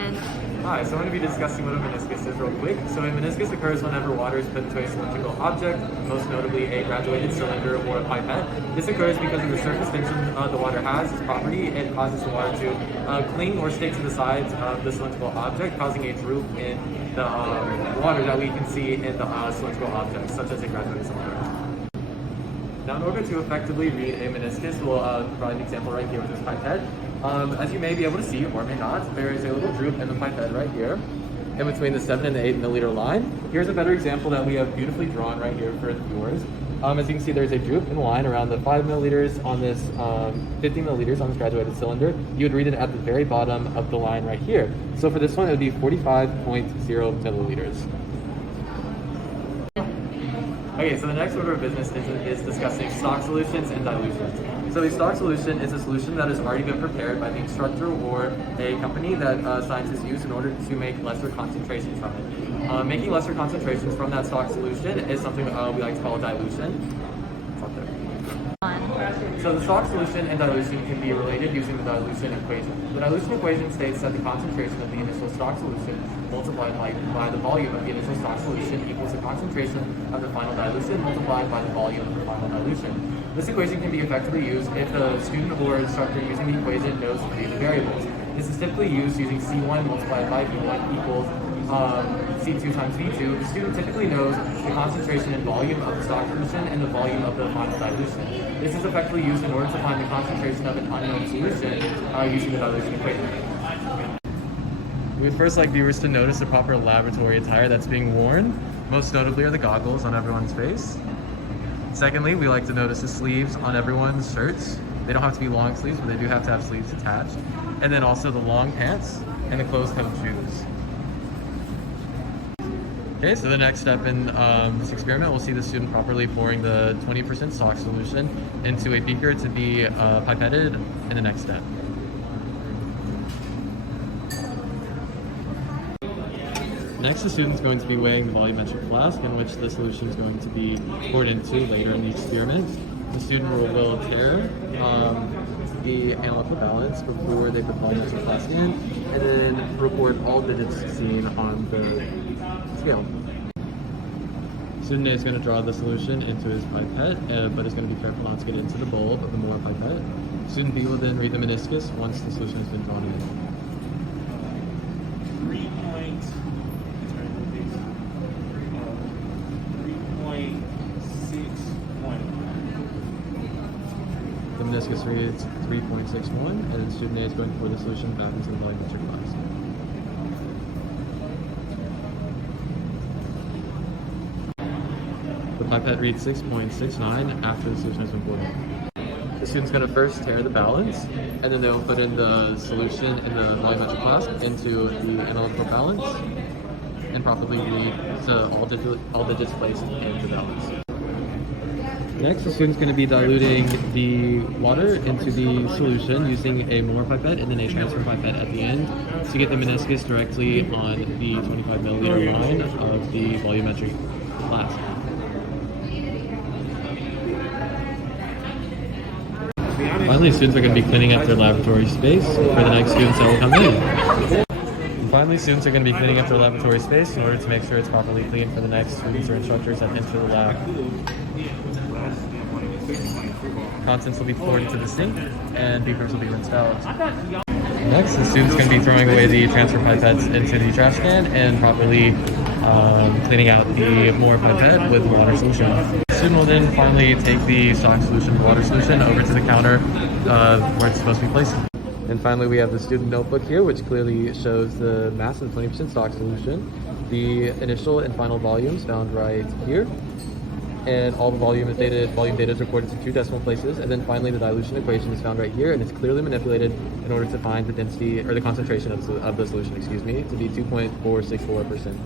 Hi, so I'm going to be discussing what a meniscus is real quick. So a meniscus occurs whenever water is put into a cylindrical object, most notably a graduated cylinder or a pipette. This occurs because of the surface tension the water has. This property, it causes the water to cling or stick to the sides of the cylindrical object, causing a droop in the water that we can see in the cylindrical object, such as a graduated cylinder. Now, in order to effectively read a meniscus, we'll provide an example right here with this pipette. As you may be able to see, or may not, there is a little droop in the pipette right here, in between the 7 and the 8 milliliter line. Here's a better example that we have beautifully drawn right here for the viewers. As you can see, there's a droop in line around the 5 milliliters on this 50 milliliters on this graduated cylinder. You would read it at the very bottom of the line right here. So for this one, it would be 45.0 milliliters. Okay, so the next order of business is discussing stock solutions and dilutions. So a stock solution is a solution that has already been prepared by the instructor or a company that scientists use in order to make lesser concentrations from it. Making lesser concentrations from that stock solution is something we like to call a dilution. It's up there. So the stock solution and dilution can be related using the dilution equation. The dilution equation states that the concentration of the initial stock solution multiplied by the volume of the initial stock solution equals the concentration of the final dilution multiplied by the volume of the final dilution. This equation can be effectively used if the student or instructor using the equation knows three of the variables. This is typically used using C1 multiplied by V1 equals C2 times V2. The student typically knows the concentration and volume of the stock solution and the volume of the final dilution. This is effectively used in order to find the concentration of an unknown solution using the dilution equation. We would first like viewers to notice the proper laboratory attire that's being worn. Most notably are the goggles on everyone's face. Secondly, we like to notice the sleeves on everyone's shirts. They don't have to be long sleeves, but they do have to have sleeves attached. And then also the long pants and the closed-toed shoes. Okay, so the next step in this experiment, we'll see the student properly pouring the 20% stock solution into a beaker to be pipetted in the next step. Next, the student is going to be weighing the volumetric flask in which the solution is going to be poured into later in the experiment. The student will tare the analytical balance before they put the volumetric flask in, and then record all digits seen on the scale. Student A is going to draw the solution into his pipette, but is going to be careful not to get into the bulb of the molar pipette. Student B will then read the meniscus once the solution has been drawn in. The meniscus reads 3.61, and then student A is going to pour the solution back into the volumetric flask. The pipette reads 6.69 after the solution has been poured in. The student's going to first tare the balance, and then they'll put in the solution in the volumetric flask into the analytical balance, and properly read all digits placed in the balance. Next, the student's going to be diluting the water into the solution using a molar pipette and then a transfer pipette at the end to get the meniscus directly on the 25 milliliter line of the volumetric flask. Finally, students are going to be cleaning up their laboratory space for the next students that will come in. And finally, students are going to be cleaning up their laboratory space in order to make sure it's properly clean for the next students or instructors that enter the lab. Contents will be poured into the sink, and beakers will be rinsed out. Next, the student's going to be throwing away the transfer pipettes into the trash can and properly cleaning out the molar pipette with water solution. The student will then finally take the stock solution, water solution, over to the counter where it's supposed to be placed. And finally, we have the student notebook here, which clearly shows the mass of the 20% stock solution, the initial and final volumes found right here, and all the volume data is recorded to 2 decimal places, and then finally the dilution equation is found right here, and it's clearly manipulated in order to find the density, or the concentration of the solution, to be 2.464%.